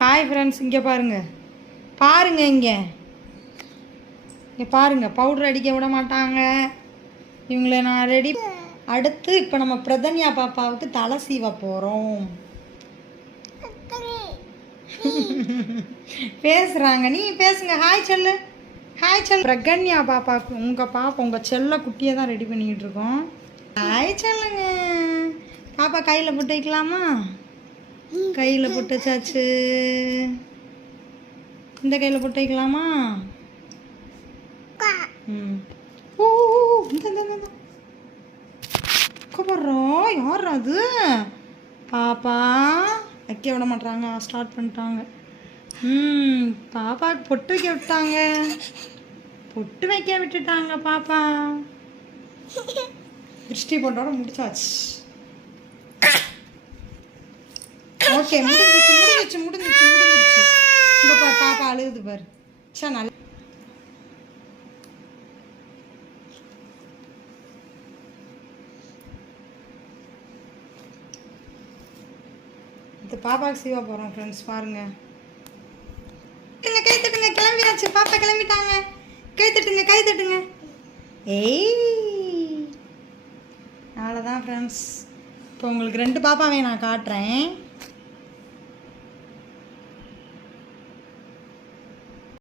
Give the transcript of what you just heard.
Hi friends இங்கே பாருங்க. பாருங்க இங்கே. இங்கே பாருங்க பவுடர் அடிக்க விட மாட்டாங்க. இவங்களை நான் ரெடி அடுத்து இப்போ நம்ம பிரதன்யா பாப்பாவுக்கு தலை சீவ போகிறோம் பேசுகிறாங்க நீ பேசுங்க. ஹாய் சொல்லு. ஹாய் செல் பிரகன்யா பாப்பாவுக்கு உங்கள் பாப்பா உங்கள் செல்ல குட்டியை தான் ரெடி பண்ணிக்கிட்டு இருக்கோம். ஹாய் சொல்லுங்க. பாப்பா கையில் போட்டு வைக்கலாமா? கையில் போட்டுச்சாச்சு? இந்த கையில் போட்டு வைக்கலாமா ம். ஓ இந்த கூப்பிட்றோம் யார் அது? பாப்பா வைக்க விட மாட்டாங்க ஸ்டார்ட் பண்ணிட்டாங்க. ம் பாப்பாவுக்கு பொட்டு வைக்க விட்டாங்க. பொட்டு வைக்க விட்டுட்டாங்க பாப்பா. திருஷ்டி போட்டோட முடிச்சாச்சு. ஓகே முடிஞ்சிச்சு முடிஞ்சிச்சு முடிஞ்சிச்சு முடிஞ்சிச்சு. இந்த பாரு பாப்பா அழுகுது பாரு. சே நல்ல இது பாப்பாவுக்கு சீவா போகிறோம் ஃப்ரெண்ட்ஸ் பாருங்க. தட்டுங்க, கை தட்டுங்க கிளம்பியாச்சு. பாப்பா கிளம்பிட்டாங்க. கை தட்டுங்க கை தட்டுங்க. ஏய். அவ்வளோதான் ஃப்ரெண்ட்ஸ் இப்போ உங்களுக்கு ரெண்டு பாப்பாவை நான் காட்டுறேன்.